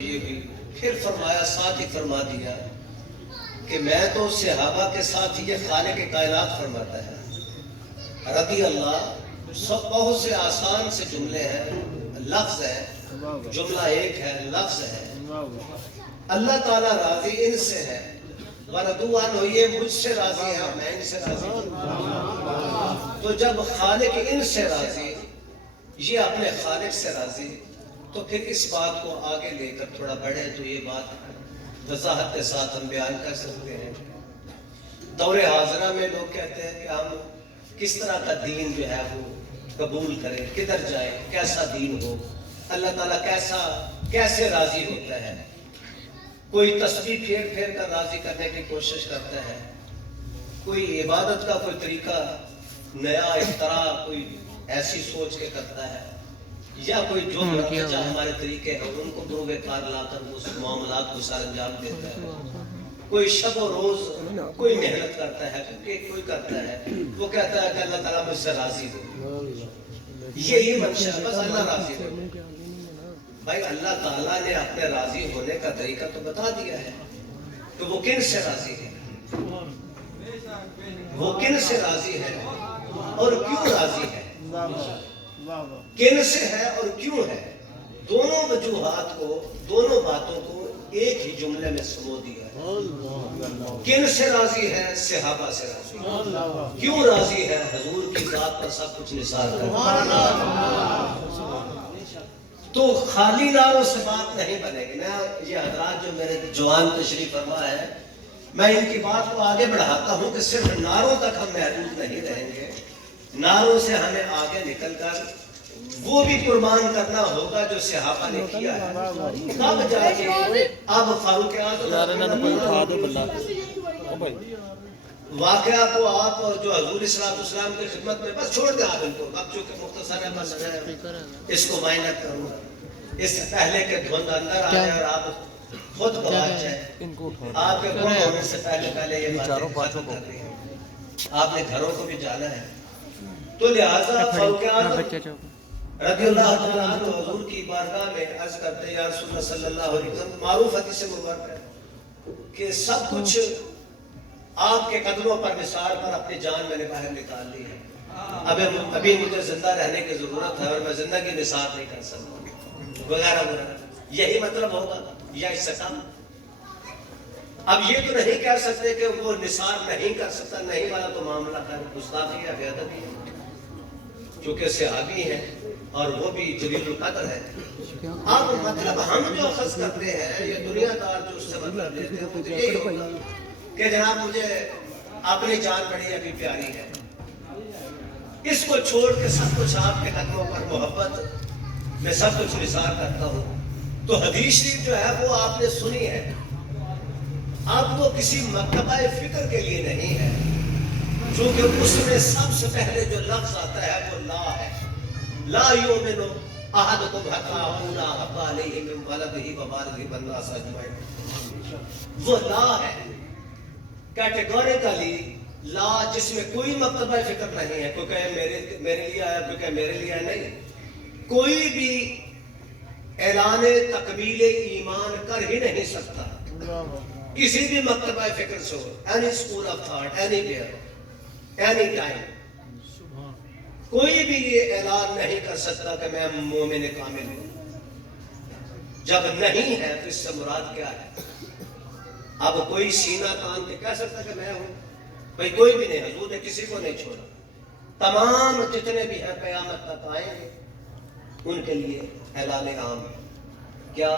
یہ بھی پھر فرمایا، ساتھ ہی فرما دیا کہ میں تو صحابہ کے ساتھ یہ خالق کائنات فرماتا ہے رضی اللہ، سب بہت سے آسان سے جملے ہیں، لفظ ہے، جملہ ایک ہے، لفظ ہے۔ اللہ تعالیٰ راضی ان سے ہے، وَرَضُوا عَنْهُ، یہ مجھ سے راضی ہے اور میں ان سے راضی ہوں۔ تو جب خالق ان سے راضی، یہ اپنے خالق سے راضی، تو پھر اس بات کو آگے لے کر تھوڑا بڑھے تو یہ بات وضاحت کے ساتھ ہم بیان کر سکتے ہیں۔ دور حاضرہ میں لوگ کہتے ہیں کہ ہم کس طرح کا دین جو ہے وہ قبول کریں، کدھر جائیں، کیسا دین ہو، اللہ تعالیٰ کیسے راضی ہوتا ہے۔ کوئی تسبیح پھیر پھیر کر راضی کرنے کی کوشش کرتا ہے، کوئی عبادت کا کوئی طریقہ نیا اختراع کوئی ایسی سوچ کے کرتا ہے، یا کوئی جو ہمارے طریقے ہیں ان کو دو کار لا کر اس معاملات کو سر انجام دیتا ہے۔ کوئی شب و روز کوئی محنت کرتا ہے، کوئی کرتا ہے، وہ کہتا ہے کہ اللہ تعالیٰ مجھ سے راضی ہو، یہی منشا ہے، بس اللہ راضی ہو۔ بھائی اللہ تعالیٰ نے اپنے راضی ہونے کا طریقہ تو بتا دیا ہے کہ وہ کن سے راضی ہے، وہ کن سے راضی ہے اور کیوں راضی ہے، کن سے ہے اور کیوں ہے۔ دونوں وجوہات کو، دونوں باتوں کو ایک ہی جملے میں سمو دیا ہے۔ کن سے راضی ہے؟ صحابہ سے راضی ہے۔ کیوں راضی ہے؟ حضور کی ذات پر سب کچھ نثار ہے۔ تو خالی نعروں سے بات نہیں بنے گی۔ میں یہ حضرات جو میرے جوان تشریف فرما ہے، میں ان کی بات کو آگے بڑھاتا ہوں کہ صرف نعروں تک ہم محدود نہیں رہیں گے، نعروں سے ہمیں آگے نکل کر وہ بھی قربان کرنا ہوگا جو صحابہ نے کیا ہے۔ تب جا کے اب فاروق اعظم واقعہ کو آپ جو حضور صلی اللہ علیہ وسلم کی خدمت میں بس چھوڑ دیں آپ ان کو، اب چونکہ مختصر ہے بس میں اس کو مائنر کروں گا، اس سے پہلے کہ دھند اندر آ جائے اور آپ خود گواچ جائیں۔ آپ کے گم ہونے سے پہلے یہ باتیں ختم کر رہی ہیں، آپ نے گھروں کو بھی جانا ہے۔ تو لہٰذا فاروق اعظم رضی اللہ تعالیٰ عنہ حضور کی بارگاہ میں عرض کرتے ہیں، یا رسول اللہ صلی اللہ علیہ وسلم، معروف حدیث مبارک ہے کہ سب کچھ آپ کے قدموں پر نثار پر اپنی جان میں نے باہر نکال لی ہے، ابھی مجھے زندہ رہنے کی ضرورت ہے اور میں زندگی نثار نہیں کر سکتا وغیرہ وغیرہ، یہی مطلب ہوگا یا اس سے کم۔ اب یہ تو نہیں کہہ سکتے کہ وہ نثار نہیں کر سکتا، نہیں والا تو معاملہ ہے گستاخی یا بے ادبی ہے، کیونکہ صحابی ہیں اور وہ بھی جلیل القدر ہے۔ اب مطلب ہم جو اخذ کرتے ہیں، یہ دنیا دار جو اس سے مطلب لیتے ہیں، وہ یہی ہوگا کہ جناب مجھے اپنی جان بڑی ابھی پیاری ہے، اس کو چھوڑ کے سب کچھ آپ کے قدموں پر محبت میں سب کچھ نثار کرتا ہوں۔ تو حدیث شریف جو ہے وہ آپ نے سنی ہے، اب وہ کسی مکتبہ فکر کے لیے نہیں ہے، چونکہ اس میں سب سے پہلے جو لفظ آتا ہے وہ لا ہے۔ لا یؤمن احدکم حتی اکون احب الیہ من ولدہ ووالدہ والناس اجمعین، وہ لا ہے، کیٹیگوریکلی لا، جس میں کوئی مکتبہ فکر نہیں ہے، کوئی کہے میرے لیے آیا، کوئی کہے میرے لیے آیا، نہیں، کوئی بھی اعلان تکمیل ایمان کر ہی نہیں سکتا کسی بھی مکتبہ فکر سے ہو، any school of thought, anywhere, any time، کوئی بھی یہ اعلان نہیں کر سکتا کہ میں مومن کامل ہوں۔ جب نہیں ہے تو اس سے مراد کیا ہے؟ اب کوئی سینہ تان کے کہہ سکتا کہ میں ہوں؟ بھائی کوئی بھی نہیں، حضور نے کسی کو نہیں چھوڑا، تمام جتنے بھی ہیں قیامت تک آئیں گے، ان کے لیے اعلان عام ہے کیا؟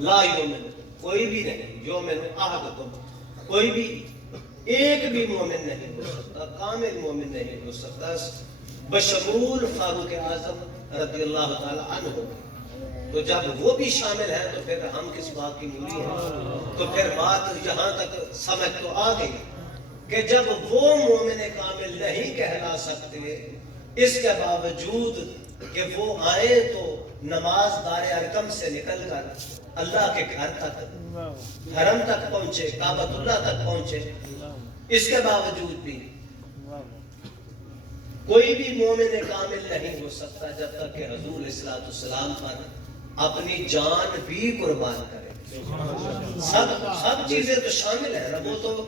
لا یؤمن، کوئی بھی نہیں، یؤمن احدکم، کوئی بھی ایک بھی مومن نہیں ہو سکتا، کامل مومن نہیں ہو سکتا بشمول فاروق اعظم رضی اللہ تعالی عنہ۔ تو جب وہ بھی شامل ہیں تو پھر ہم کس بات کی مولی ہیں؟ تو پھر بات یہاں تک سمجھ تو آ گئی کہ جب وہ مومن کامل نہیں کہلا سکتے، اس کے باوجود کہ وہ آئے تو نماز دار ارقم سے نکل کر اللہ کے گھر تک، حرم تک پہنچے، کعبۃ اللہ تک پہنچے، اس کے باوجود بھی کوئی بھی مومن کامل نہیں ہو سکتا جب تک کہ حضور علیہ السلام پر اپنی جان بھی قربان کرے. سب چیزیں تو شامل ہیں نا, وہ تو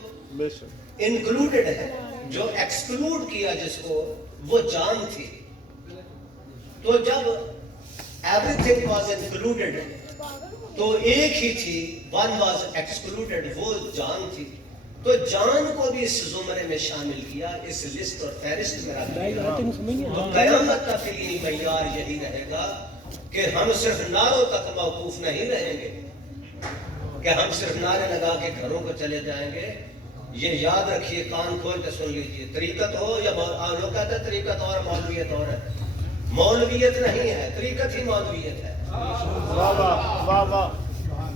انکلوڈڈ ہے. جو ایکسکلوڈ کیا جس کو, وہ جان تھی. تو جب ایوری تھنگ واز انکلوڈڈ تو ایک ہی تھی, ون واز ایکسکلوڈڈ, وہ جان تھی. تو جان کو بھی اس زمرے میں شامل کیا, اس لسٹ اور فہرست میں رکھ دیا. تو قیامت تک کے لیے معیار یہی رہے گا کہ ہم صرف نعروں تک موقوف نہیں رہیں گے کہ ہم صرف نعرے لگا کے گھروں کو چلے جائیں گے. یہ یاد رکھیے, کان کھول کے سن لیجیے, طریقت ہو یا لوگ کہتے ہیں طریقت اور مولویت اور ہے. مولویت نہیں ہے, طریقت ہی مولویت ہے.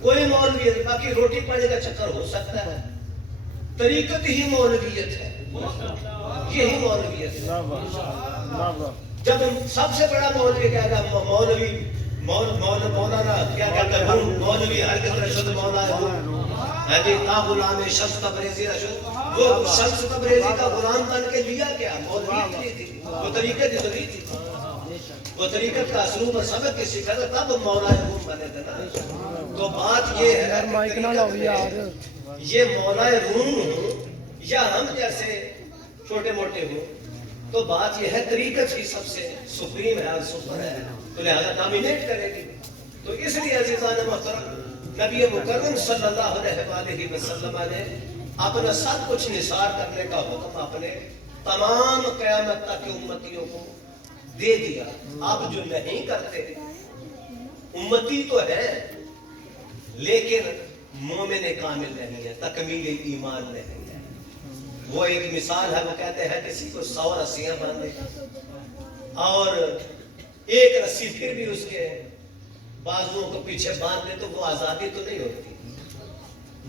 کوئی مولویت, باقی روٹی پانے کا چکر ہو سکتا ہے, طریقت ہی مولویت ہے. یہی مولویت ہے. جب سب سے بڑا مولوی کہہ رہا مولوی مولانا کیا کہتا ہے, مولوی ہر کس رشد مولا ہے جی, کا غلام شمس تبریزی رشد. وہ شمس تبریزی کا غلام بن کے لیا کیا, مولویت نہیں تھی, وہ طریقت ضروری تھی. وہ طریقت کا اسلوب اور سبق کی سیکھا تھا, تب مولا روم بنے تھے نا. تو بات یہ ہے, یہ مولا روم ہوں یا ہم جیسے چھوٹے موٹے ہوں, تو بات یہ ہے طریقت ہی سب سے سپریم ہے اور سپر ہے, تو لہذا نامینیٹ کرے گی. تو اس لیے عزیزان محترم, نبی مکرم صلی اللہ علیہ وسلم نے اپنا سب کچھ نثار کرنے کا حکم اپنے تمام قیامت تک کے امتیوں کو دے دیا. اب جو نہیں کرتے, امتی تو ہے لیکن مومن کامل نہیں ہے, تکمیل ایمان نہیں ہے. وہ ایک مثال ہے, وہ کہتے ہیں کسی کو 100 رسیاں باندھے اور ایک رسی پھر بھی اس کے بازوؤں کو پیچھے باندھ دے تو وہ آزادی تو نہیں ہوتی.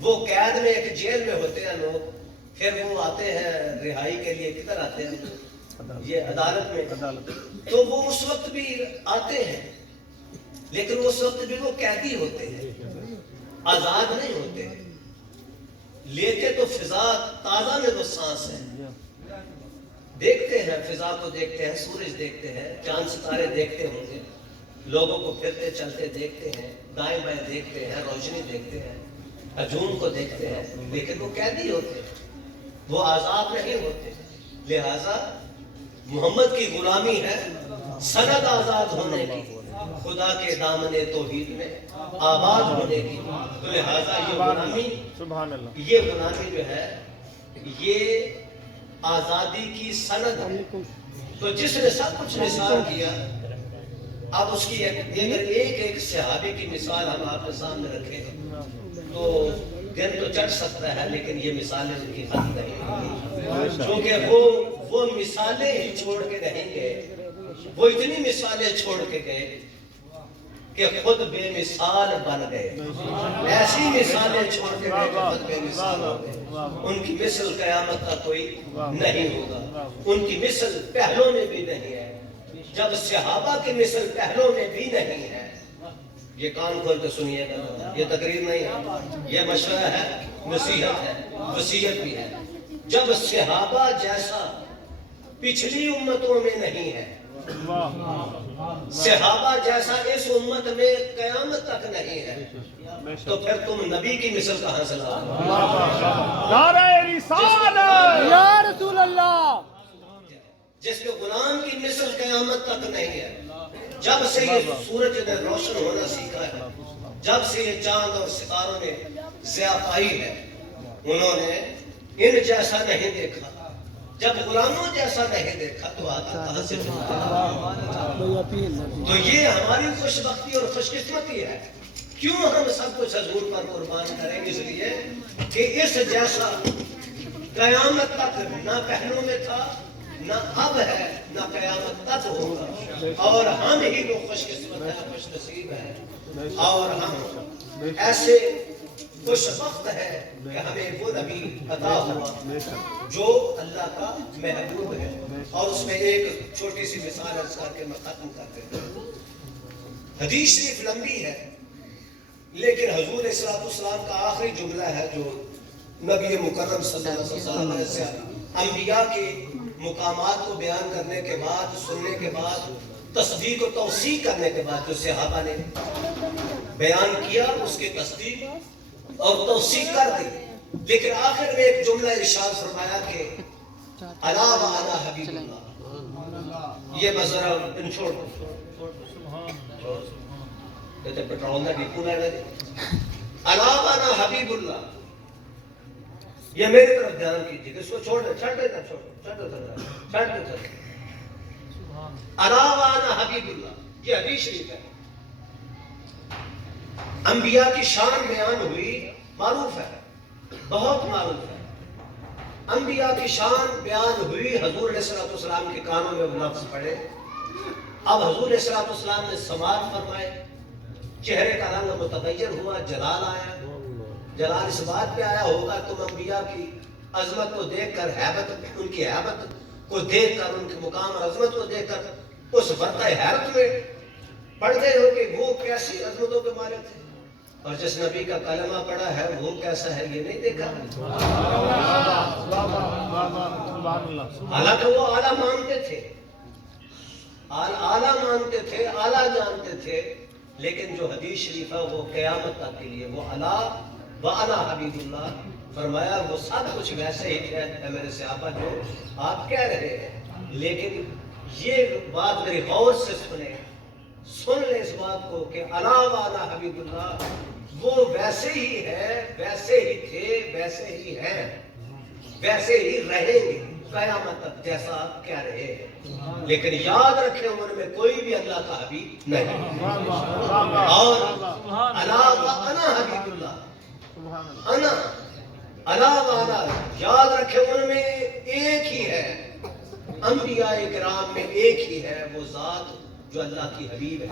وہ قید میں ایک جیل میں ہوتے ہیں لوگ, پھر وہ آتے ہیں رہائی کے لیے, کدھر آتے ہیں, یہ عدالت میں. تو وہ اس وقت بھی آتے ہیں لیکن اس وقت بھی وہ قیدی ہوتے ہیں, آزاد نہیں ہوتے. لیتے تو فضا تازہ میں وہ سانس ہے, دیکھتے ہیں فضا کو, دیکھتے ہیں سورج, دیکھتے ہیں چاند ستارے, دیکھتے ہوں گے لوگوں کو پھرتے چلتے دیکھتے ہیں, دائیں بائیں دیکھتے ہیں, روشنی دیکھتے ہیں, ہجوم کو دیکھتے ہیں, لیکن وہ قیدی ہوتے ہیں, وہ آزاد نہیں ہوتے. لہذا محمد کی غلامی ہے سند آزاد ہونے کی, خدا کے دامن توحید میں آباد ہونے کی. تو لہذا یہ غلامی جو ہے یہ آزادی کی سند ہے. تو جس نے سب کچھ نثار کیا, اب اس کی ایک صحابی کی مثال ہم آپ کے سامنے رکھیں تو دن تو چڑھ سکتا ہے, لیکن یہ مثالیں ان کی ختم نہیں, کیونکہ وہ مثالیں ہی چھوڑ کے رہیں گے. وہ اتنی مثالیں چھوڑ کے گئے کہ خود بے مثال بن گئے. ایسی مثالیں چھوڑ کے گئے کہ خود بے مثال ہو گئے. ان کی مثل قیامت کا کوئی نہیں ہوگا, ان کی مثل پہلوں میں بھی نہیں ہے, جب صحابہ کی مثل پہلوں میں بھی نہیں ہے. یہ کان کھول کے سنیے گا, یہ تقریر نہیں ہے, یہ مشورہ ہے, نصیحت ہے, وصیت بھی ہے. جب صحابہ جیسا پچھلی امتوں میں نہیں ہے, صحابہ جیسا اس امت میں قیامت تک نہیں ہے, تو پھر تم نبی کی مثل کہاں سے لاؤ؟ نعرہ رسالت یا رسول اللہ. جس کے غلام کی مثل قیامت تک نہیں ہے. جب سے یہ سورج نے روشن ہونا سیکھا ہے, جب سے یہ چاند اور ستاروں نے ضیاء پائی ہے, انہوں نے ان جیسا نہیں دیکھا. جب غلاموں جیسا نہیں دیکھا تو آتا کہاں سے چلتا. تو یہ ہماری خوش بختی اور خوش قسمتی ہے. کیوں ہم سب کچھ حضور پر قربان کریں؟ اس لیے کہ اس جیسا قیامت تک نہ پہلوں میں تھا, نہ اب ہے, نہ قیامت تک ہوگا. اور ہم ہی لوگ خوش قسمت ہیں, خوش نصیب ہیں, اور ہم ایسے خوش بخت ہے کہ ہمیں وہ نبی عطا ہوا جو اللہ کا محبوب ہے. اور اس میں ایک چھوٹی سی مثال عرض کر کے میں ختم کر دیتا ہوں. حدیث شریف لمبی ہے لیکن حضور صلی اللہ علیہ وسلم کا آخری جملہ ہے جو نبی مکرم صلی اللہ علیہ وسلم سے انبیاء کے مقامات کو بیان کرنے کے بعد, سننے کے بعد تصدیق و توثیق کرنے کے بعد جو صحابہ نے بیان کیا اس کی تصدیق اور توثیق کر دی، لیکن آخر میں ایک جملہ ارشاد فرمایا کہ الا وانا حبیب اللہ. یہ بذرا ان چھوڑ کہتے پیٹرول نہ ڈیپو نہ لے. الا وانا حبیب اللہ، یہ میری طرف دھیان کیجیے. اس کو چھوڑ دے، چھڑ دے نہ چھوڑ چھڑ دے. الا وانا حبیب اللہ، یہ حدیث شریف ہے. انبیاء کی شان بیان ہوئی، معروف ہے، بہت معروف ہے. انبیاء کی شان بیان ہوئی، حضور علیہ الصلوۃ والسلام کے کانوں میں وہ لفظ پڑے. اب حضور علیہ الصلوۃ والسلام نے سماعت فرمائے، چہرے کا رنگ متغیر ہوا، جلال آیا. جلال اس بات پہ آیا ہوگا تم انبیاء کی عظمت کو دیکھ کر، ہیبت، ان کی ہیبت کو دیکھ کر، ان کے مقام اور عظمت کو دیکھ کر اس ورطہ حیرت میں پڑ گئے ہو کہ وہ کیسی عظمتوں کے مالک تھے، اور جس نبی کا کلمہ پڑا ہے وہ کیسا ہے یہ نہیں دیکھا. حالانکہ وہ اعلیٰ مانتے تھے، اعلیٰ مانتے تھے، اعلیٰ جانتے تھے، لیکن جو حدیث شریف ہے وہ قیامت تک کے لیے وہ الا وانا حبیب اللہ فرمایا، وہ سب کچھ ویسے ہی تھے میرے صحابہ جو آپ کہہ رہے ہیں. لیکن یہ بات میری غور سے سن لیں اس بات کو کہ الا وانا حبیب اللہ وہ ویسے ہی ہے، ویسے ہی تھے، ویسے ہی ہیں، ویسے ہی رہیں گے قیامت تک جیسا آپ کہہ رہے ہیں. لیکن یاد رکھیں ان میں کوئی بھی اللہ کا حبیب نہیں. اور الا وانا حبیب اللہ، انا الا وانا، یاد رکھیں ان میں ایک ہی ہے، انبیاء کرام میں ایک ہی ہے وہ ذات جو اللہ کی حبیب ہے.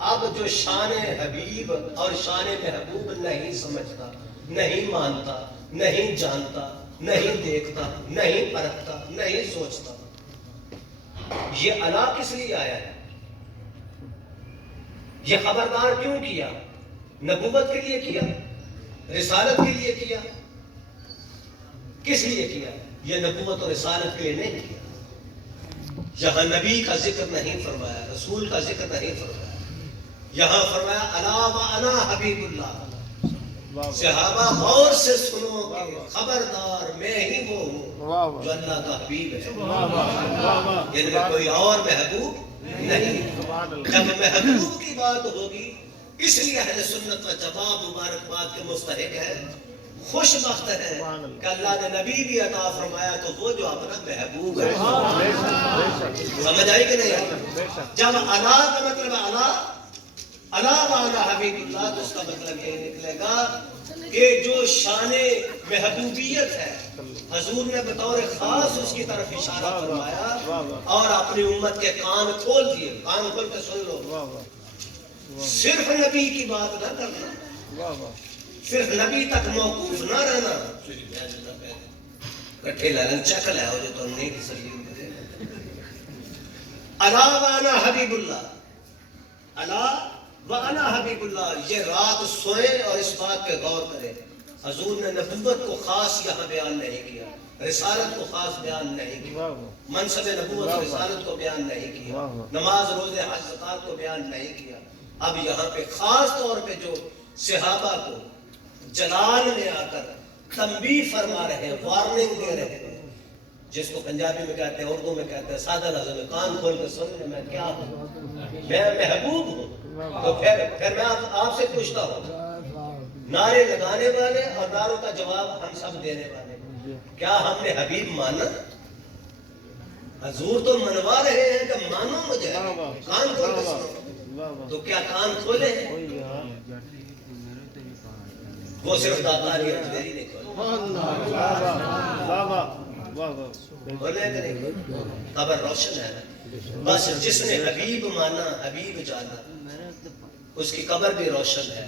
اب جو شان حبیب اور شان محبوب نہیں سمجھتا، نہیں مانتا، نہیں جانتا، نہیں دیکھتا، نہیں پرکھتا، نہیں سوچتا، یہ الا کس لیے آیا ہے؟ یہ خبردار کیوں کیا؟ نبوت کے لیے کیا؟ رسالت کے لیے کیا؟ کس لیے کیا؟ یہ نبوت اور رسالت کے لیے نہیں کیا. جہاں نبی کا ذکر نہیں فرمایا، رسول کا ذکر نہیں فرمایا، یہاں فرمایا الا وانا حبیب اللہ. صحابہ غور سے سنو کہ خبردار میں ہی وہ ہوں جو اللہ کا حبیب ہے، ان میں کوئی اور محبوب نہیں. جب محبوب کی بات ہوگی، اس لیے اہل سنت و جماعت مبارکباد کے مستحق ہے، خوش بخت ہے کہ اللہ نے نبی بھی عطا فرمایا تو وہ جو اپنا محبوب ہے. سمجھ آئی کہ نہیں؟ جب الا کا مطلب الا وانا حبیب اللہ، تو اس کا مطلب یہ نکلے گا کہ جو شان محبوبیت ہے حضور نے بطور خاص اس کی طرف اشارہ فرمایا اور اپنی امت کے کان کھول دیے. کان کھول کے سن لو، صرف نبی کی بات نہ کرنا، صرف نبی تک موقوف نہ رہنا. کٹھے لالن چکل ہے جو تو نہیں تسلیم کرے. الا وانا حبیب اللہ، الا وانا حبیب اللہ. یہ رات سوئیں اور اس بات پہ غور کریں. حضور نے نبوت کو خاص یہاں بیان نہیں کیا، رسالت کو خاص بیان نہیں کیا، منصب نبوت اور رسالت کو بیان نہیں کیا، نماز روزے حج زکات کو بیان نہیں کیا. اب یہاں پہ خاص طور پہ جو صحابہ کو جلال میں آ کر تنبیہ فرما رہے ہیں، وارننگ دے رہے ہیں، جس کو پنجابی میں کہتے ہیں، اردو میں کہتے ہیں، سادہ لفظ میں کان کھول کے سن لیں. میں کیا ہوں؟ میں محبوب ہوں. تو پھر میں آپ سے پوچھتا ہوں، نعرے لگانے والے اور نعروں کا جواب ہم سب دینے والے، کیا ہم نے حبیب مانا؟ حضور تو منوا رہے ہیں کہ مانو مجھے، کان کھول کے سنو. تو کیا کان کھولے ہیں؟ وہ صرف داتاری اجمیری نہیں کھولے. بولے کہ نہیں؟ خبر روشن ہے. بس جس نے حبیب مانا، حبیب جانا، اس کی قبر بھی روشن ہے،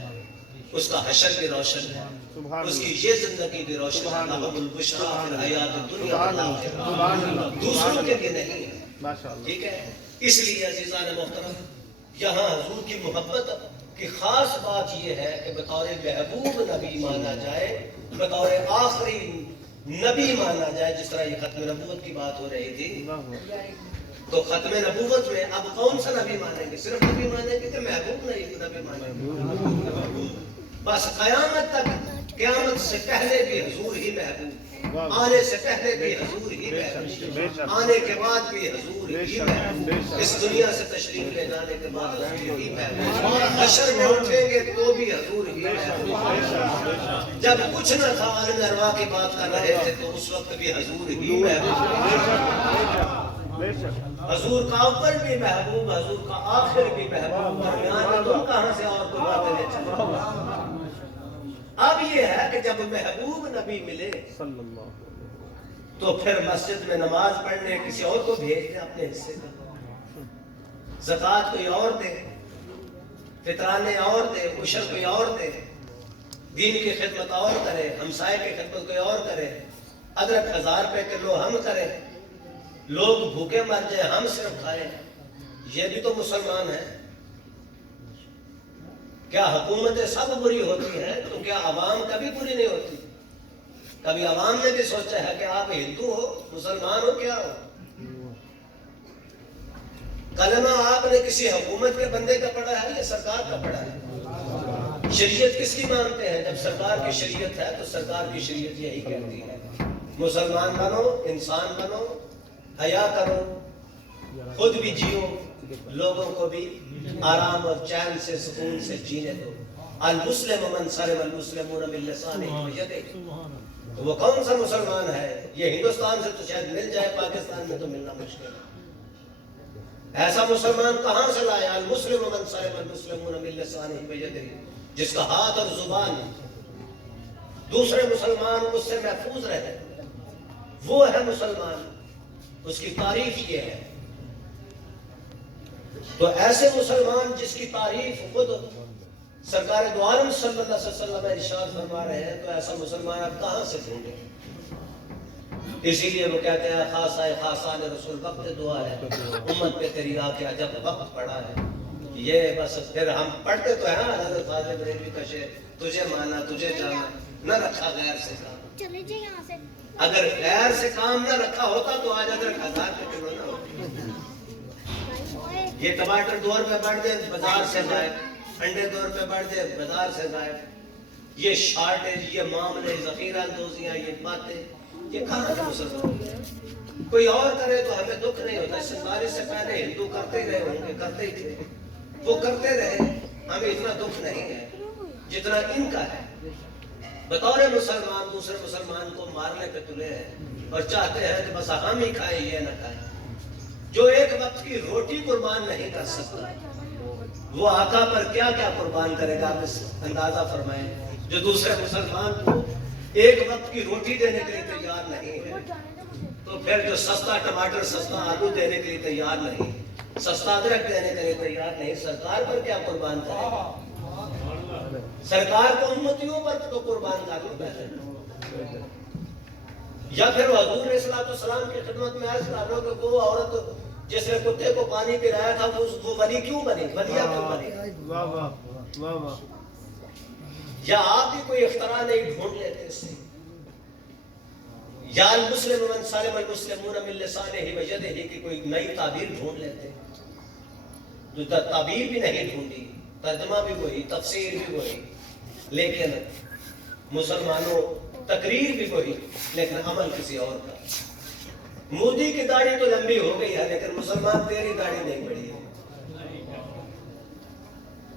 اس کا حشر بھی روشن ہے، اس کی یہ زندگی بھی روشن ہے. لہم البشریٰ فی الحیات الدنیا والآخرہ، دوسروں کے لیے نہیں ہے. ٹھیک ہے؟ اس لیے عزیزان محترم، یہاں حضور کی محبت کی خاص بات یہ ہے کہ بطور محبوب نبی مانا جائے، بطور آخری نبی مانا جائے. جس طرح یہ ختم نبوت کی بات ہو رہی تھی، تو ختم نبوت میں اب کون سا نبی مانیں گے؟ صرف نبی مانیں گے کہ محبوب نہیں نبی مانیں گے؟ بس قیامت تک، قیامت سے پہلے بھی حضور ہی محبوب، آنے سے پہلے بھی حضور ہی محبوب، آنے کے بعد بھی حضور ہی محبوب، اس دنیا سے تشریف لے جانے کے بعد حضور ہی محبوب، حشر میں اٹھیں گے تو بھی حضور ہی محبوب، جب کچھ نہ تھا عالم ارواح کی بات کر رہے تھے تو اس وقت بھی حضور ہی محبوب، حضور کا اول بھی محبوب، حضور کا آخر بھی محبوب، درمیان میں تم کہاں سے اور کوئی باتیں لے چلے؟ اب یہ ہے کہ جب محبوب نبی ملے تو پھر مسجد میں نماز پڑھنے کسی اور کو بھیج دیں اپنے حصے کا، زکوٰۃ کوئی اور دے، فطرانے اور دے، عشر کوئی اور دے، دین کی خدمت اور کرے، ہمسائے کی خدمت کوئی اور کرے، ادرک 1000 روپے کلو ہم کریں، لوگ بھوکے مر جائیں ہم صرف کھائیں، یہ بھی تو مسلمان ہیں۔ کیا حکومتیں سب بری ہوتی ہیں تو کیا عوام کبھی بری نہیں ہوتی؟ کبھی عوام نے بھی سوچا ہے کہ آپ ہندو ہو، مسلمان ہو، کیا ہو؟ کلمہ آپ نے کسی حکومت کے بندے کا پڑھا ہے یا سرکار کا پڑھا ہے؟ شریعت کس کی مانتے ہیں؟ جب سرکار کی شریعت ہے تو سرکار کی شریعت یہی کہتی ہے مسلمان بنو، انسان بنو، حیا کرو، خود بھی جیو، لوگوں کو بھی آرام اور چین سے سکون سے جینے دو۔ المسلم من سلم المسلمون من لسانہ ویدہ، وہ کون سا مسلمان ہے؟ یہ ہندوستان سے تو شاید مل جائے، پاکستان میں تو ملنا مشکل ہے۔ ایسا مسلمان کہاں سے لایا؟ المسلم من سلم المسلمون من لسانہ ویدہ، جس کا ہاتھ اور زبان دوسرے مسلمان اس سے محفوظ رہے، وہ ہے مسلمان، اس کی تعریف یہ ہے۔ تو ایسے مسلمان جس کی تعریف خود سرکار دو عالم صلی اللہ علیہ وسلم ارشاد فرما رہے ہیں، تو ایسا مسلمان آپ کہاں سے ڈھونڈیں؟ اسی لیے وہ کہتے ہیں خاصہ خاصان رسول وقت دعا ہے، امت پہ تیری آ کے جب وقت پڑا ہے۔ یہ بس پھر ہم پڑھتے تو ہیں حضرت خواجہ بریلوی کا شعر، تجھے مانا تجھے جانا، نہ رکھا غیر سے کام۔ اگر غیر سے کام نہ رکھا ہوتا تو آج ادرک 1000 روپے کلو نہ ہوتا۔ یہ ٹماٹر 2 روپے بڑھ دے بازار سے غائب، انڈے 2 روپے بڑھ دے بازار سے غائب، یہ شارٹیج، یہ معاملے، ذخیرہ اندوزیاں، یہ باتیں، یہ کہاں سے مسلمان؟ کوئی اور کرے تو ہمیں دکھ نہیں ہوتا۔ 47 سے پہلے ہندو کرتے ہی رہے ہوں گے، کرتے ہی تھے، وہ کرتے رہے، ہمیں اتنا دکھ نہیں ہے جتنا ان کا ہے۔ بطور مسلمان دوسرے مسلمان کو مارنے پہ تلے ہیں اور چاہتے ہیں کہ بس ہم ہی کھائیں یہ نہ کھائیں۔ جو ایک وقت کی روٹی قربان نہیں کر سکتا وہ آقا پر کیا کیا قربان کرے گا؟ آپ اس اندازہ فرمائیں۔ جو دوسرے مسلمان کو ایک وقت کی روٹی دینے کے لیے تیار نہیں ہے، تو پھر جو سستا ٹماٹر، سستا آلو دینے کے لیے تیار نہیں، سستا ادرک دینے کے لیے تیار نہیں، سرکار پر کیا قربان کرے گا؟ سرکار کو امتیوں پر تو قربان کر لو پہلے، یا پھر حضور علیہ السلام کی خدمت میں عرض کر لو کہ وہ عورت جس نے کتے کو پانی پلایا تھا وہ ولی کیوں بنی، ولیہ کیوں بنی؟ یا آپ بھی کوئی اختراع نہیں ڈھونڈ لیتے اس سے؟ یا المسلم من سلم المسلمون من لسانہ ویدہ کی کوئی نئی تعبیر ڈھونڈ لیتے؟ جو تعبیر بھی نہیں ڈھونڈی، ترجمہ بھی وہی، تفسیر بھی وہی، لیکن مسلمانوں تقریر بھی وہی، لیکن عمل کسی اور کا۔ مودی کی داڑھی تو لمبی ہو گئی ہے لیکن مسلمان تیری داڑھی نہیں بڑھی ہے،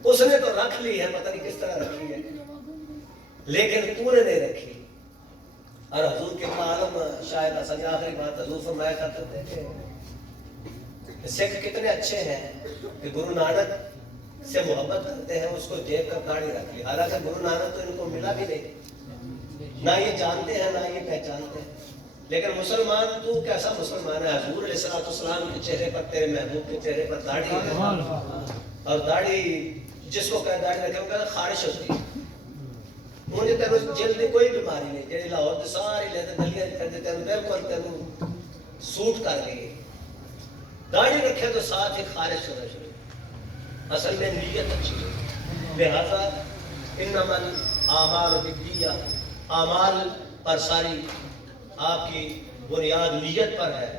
اس نے تو رکھ لی ہے، پتہ نہیں کس طرح رکھی ہے، لیکن تو نے نہیں رکھی۔ اور حضور کے عالم شاید اصل آخری بات حضور فرمایا کرتے تھے کہ سکھ کتنے اچھے ہیں کہ گرو نانک سے محبت کرتے ہیں، اس کو دیکھ کر داڑھی رکھ لی، حالانکہ گرو نانک تو ان کو ملا بھی نہیں، نہ یہ جانتے ہیں نہ یہ پہچانتے ہیں۔ لیکن مسلمان تو کیسا مسلمان ہے؟ حضور علیہ السلام کے چہرے پر، تیرے محبوب کے چہرے پر داڑھی ہے، اور داڑھی جس کو کہے داڑھی رکھے وہ کہتے خارش ہوتی ہے، مجھے تینو جلد میں کوئی بیماری نہیں، جیڑی لاہور سے ساری لیتے دلیاں کھڑتے تینو بالکل تینو سوٹ کر گئی۔ داڑھی رکھے تو ساتھ ہی خارش ہونا شروع، اصل میں نیت اچھی ہے۔ لہذا انما الاعمال بالنیات، اعمال پر ساری آپ کی بنیاد نیت پر ہے۔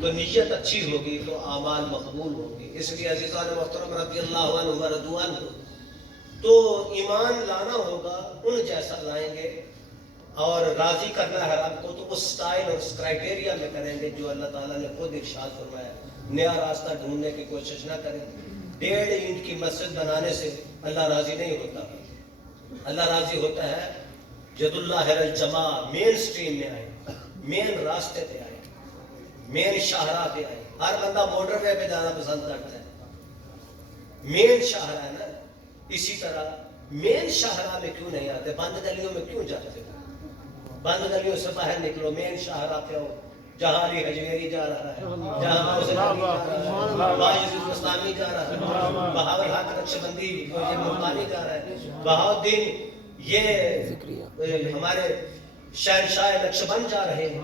تو نیت اچھی ہوگی تو اعمال مقبول ہوگی. اس لیے عزیزان محترم رضی اللہ عنہ و رضوا عنہ تو ایمان لانا ہوگا ان جیسا لائیں گے اور راضی کرنا ہے رب کو تو اس سٹائل اور اس کرائٹیریا میں کریں گے جو اللہ تعالیٰ نے خود ارشاد فرمایا. نیا راستہ ڈھونڈنے کی کوشش نہ کریں. 1.5 اینٹ کی مسجد بنانے سے اللہ راضی نہیں ہوتا. اللہ راضی ہوتا ہے جد اللہ الجماع مین سٹریم میں آئے, مین راستے پہ آئے, مین شاہراہ پہ آئے. ہر بندہ موٹر وے پہ جانا پسند کرتا ہے, مین شاہراہ ہے نا. اسی طرح مین شاہراہ میں کیوں نہیں آتے, بند گلیوں میں کیوں جاتے؟ بند گلیوں سے باہر نکلو, مین شاہراہ پہ ہو جہاں علی حجویری جا رہا ہے, جہاں حسین علی جا رہا ہے, باعزید الاسلامی جا رہا ہے, بہاول حق نقشبندی یہ ملتانی جا رہا ہے, بہاؤالدین یہ ہمارے شہنشاہ نقشبند جا رہے ہیں.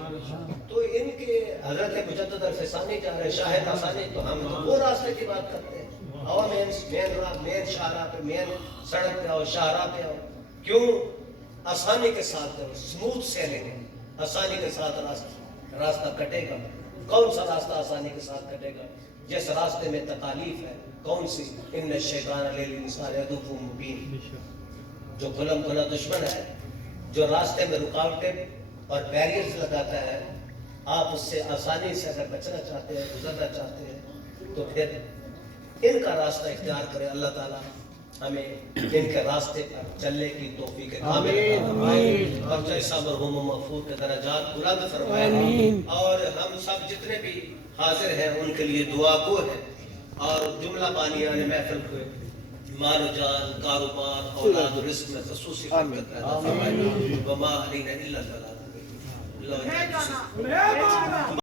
تو ان کے حضرت مجدد الفسانی جا رہے ہیں, شاہد آسانی. تو ہم تو وہ راستے کی بات کرتے ہیں. اور مین شاہراہ پہ, مین سڑک پہ آؤ, شاہراہ پہ آؤ. کیوں؟ آسانی کے ساتھ اسموتھ سیلنگ ہے, آسانی کے ساتھ راستہ کٹے گا. کون سا راستہ آسانی کے ساتھ کٹے گا؟ جس راستے میں تکالیف ہے. کون سی؟ ان الشیطان للانسان عدو مبین. جو کھلم کھلا دشمن ہے, جو راستے میں رکاوٹیں اور بیریئرز لگاتا ہے, آپ اس سے آسانی سے اگر بچنا چاہتے ہیں, گزرنا چاہتے ہیں, تو پھر ان کا راستہ اختیار کریں. اللہ تعالیٰ ہمیں ان کے راستے پر چلنے کی توفیق کامل فرمائے اور جیسا مرحوم و مغفور کے درجات بلند فرمائے. اور ہم سب جتنے بھی حاضر ہیں ان کے لیے دعا گو ہیں. اور جملہ بانیان محفل کو مال و جان, کاروبار, اولاد و رزق میں خصوصی برکت پیدا فرمائے. وما علینا الا البلاغ.